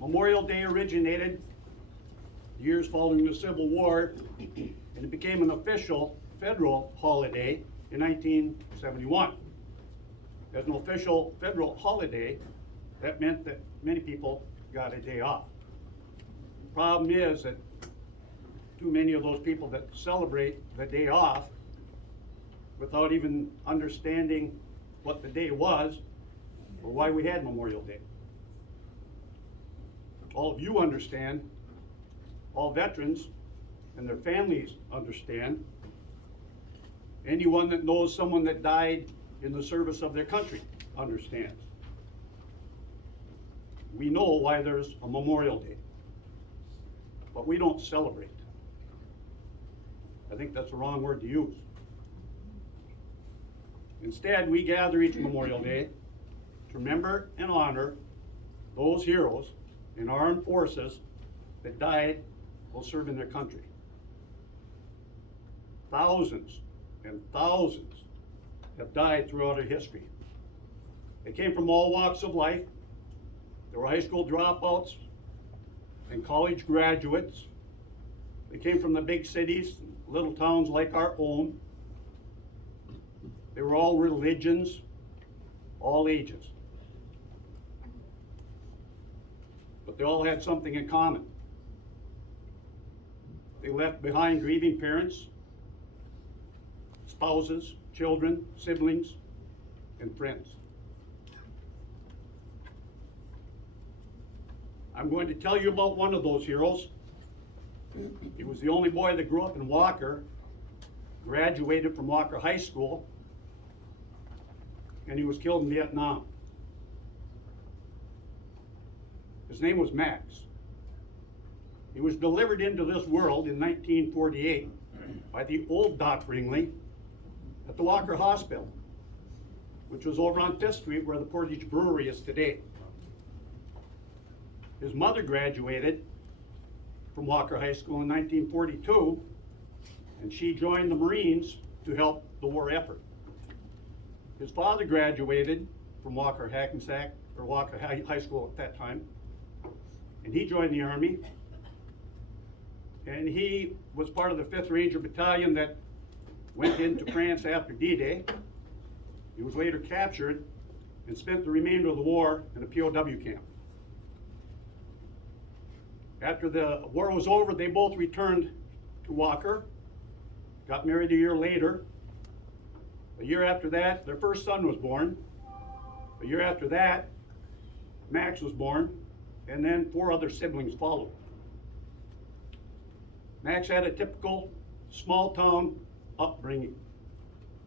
Memorial Day originated years following the Civil War, and it became an official federal holiday in 1971. As an official federal holiday, that meant that many people got a day off. The problem is that too many of those people that celebrate the day off without even understanding what the day was or why we had Memorial Day. All of you understand, all veterans and their families understand, anyone that knows someone that died in the service of their country understands. We know why there's a Memorial Day, but we don't celebrate. I think that's the wrong word to use. Instead, we gather each Memorial Day to remember and honor those heroes in our armed forces that died while serving their country. Thousands and thousands have died throughout our history. They came from all walks of life. There were high school dropouts and college graduates. They came from the big cities, little towns like our own. They were all religions, all ages. But they all had something in common. They left behind grieving parents, spouses, children, siblings, and friends. I'm going to tell you about one of those heroes. He was the only boy that grew up in Walker, graduated from Walker High School, and he was killed in Vietnam. His name was Max. He was delivered into this world in 1948 by the old Doc Ringley at the Walker Hospital, which was over on 5th Street where the Portage Brewery is today. His mother graduated from Walker High School in 1942, and she joined the Marines to help the war effort. His father graduated from Walker Hackensack, or Walker High School at that time, and he joined the Army. And he was part of the 5th Ranger Battalion that went into France after D-Day. He was later captured and spent the remainder of the war in a POW camp. After the war was over, they both returned to Walker, got married a year later. A year after that, their first son was born. A year after that, Max was born, and then 4 other siblings followed. Max had a typical small town upbringing.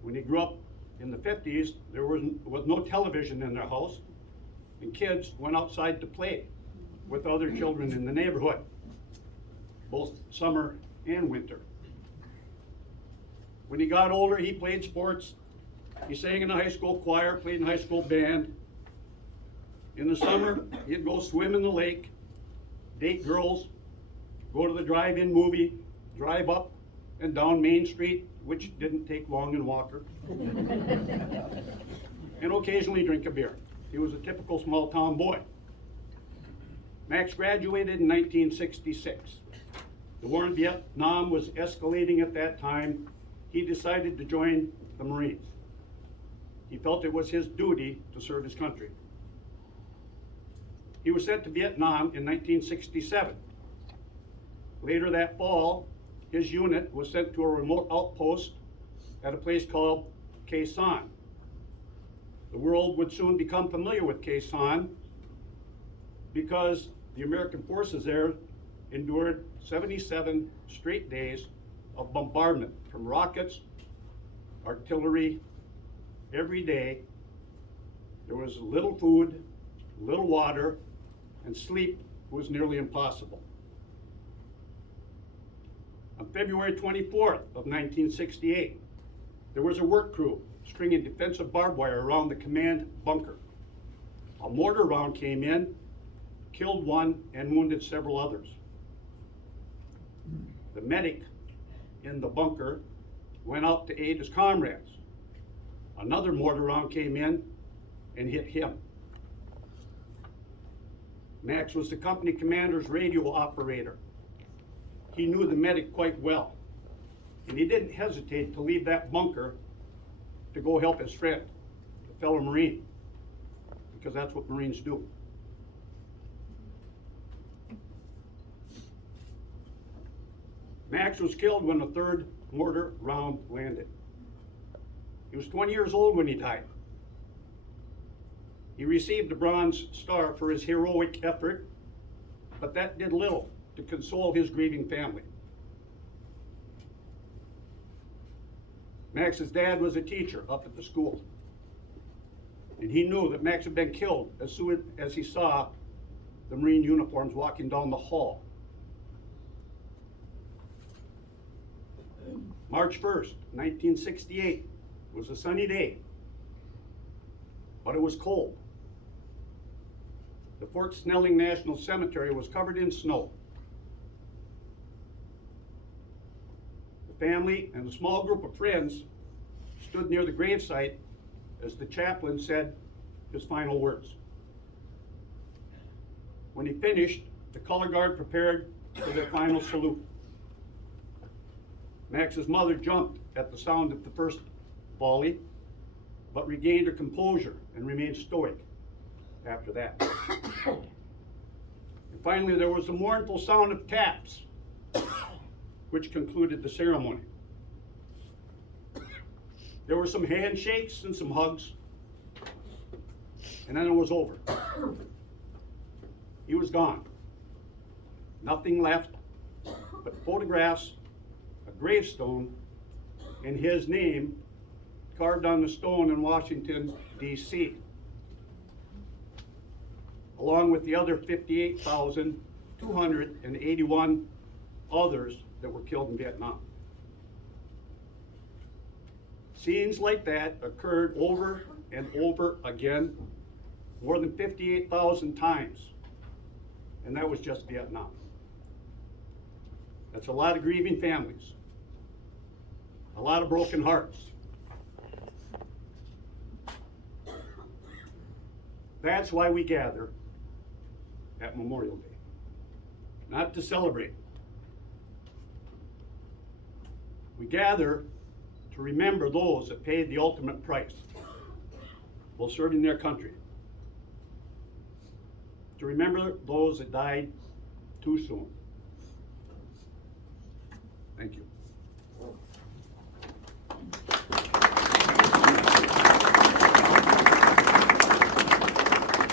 When he grew up in the 50s, there was no television in their house, and kids went outside to play with other children in the neighborhood, both summer and winter. When he got older, he played sports. He sang in the high school choir, played in high school band. In the summer, he'd go swim in the lake, date girls, go to the drive-in movie, drive up and down Main Street, which didn't take long in Walker, and occasionally drink a beer. He was a typical small town boy. Max graduated in 1966. The war in Vietnam was escalating at that time. He decided to join the Marines. He felt it was his duty to serve his country. He was sent to Vietnam in 1967. Later that fall, his unit was sent to a remote outpost at a place called Khe Sanh. The world would soon become familiar with Khe Sanh because the American forces there endured 77 straight days of bombardment from rockets, artillery, every day. There was little food, little water, and sleep was nearly impossible. On February 24th of 1968, there was a work crew stringing defensive barbed wire around the command bunker. A mortar round came in, killed one, and wounded several others. The medic in the bunker went out to aid his comrades. Another mortar round came in and hit him. Max was the company commander's radio operator. He knew the medic quite well, and he didn't hesitate to leave that bunker to go help his friend, a fellow Marine, because that's what Marines do. Max was killed when the third mortar round landed. He was 20 years old when he died. He received the Bronze Star for his heroic effort, but that did little to console his grieving family. Max's dad was a teacher up at the school, and he knew that Max had been killed as soon as he saw the Marine uniforms walking down the hall. March 1st, 1968, was a sunny day, but it was cold. The Fort Snelling National Cemetery was covered in snow. The family and a small group of friends stood near the gravesite as the chaplain said his final words. When he finished, the color guard prepared for their final salute. Max's mother jumped at the sound of the first volley, but regained her composure and remained stoic after that. And finally, there was a mournful sound of taps, which concluded the ceremony. There were some handshakes and some hugs, and then it was over. He was gone. Nothing left but photographs, a gravestone, and his name carved on the stone in Washington, D.C., along with the other 58,281 others that were killed in Vietnam. Scenes like that occurred over and over again, more than 58,000 times, and that was just Vietnam. That's a lot of grieving families, a lot of broken hearts. That's why we gather at Memorial Day, not to celebrate. We gather to remember those that paid the ultimate price while serving their country, to remember those that died too soon. Thank you.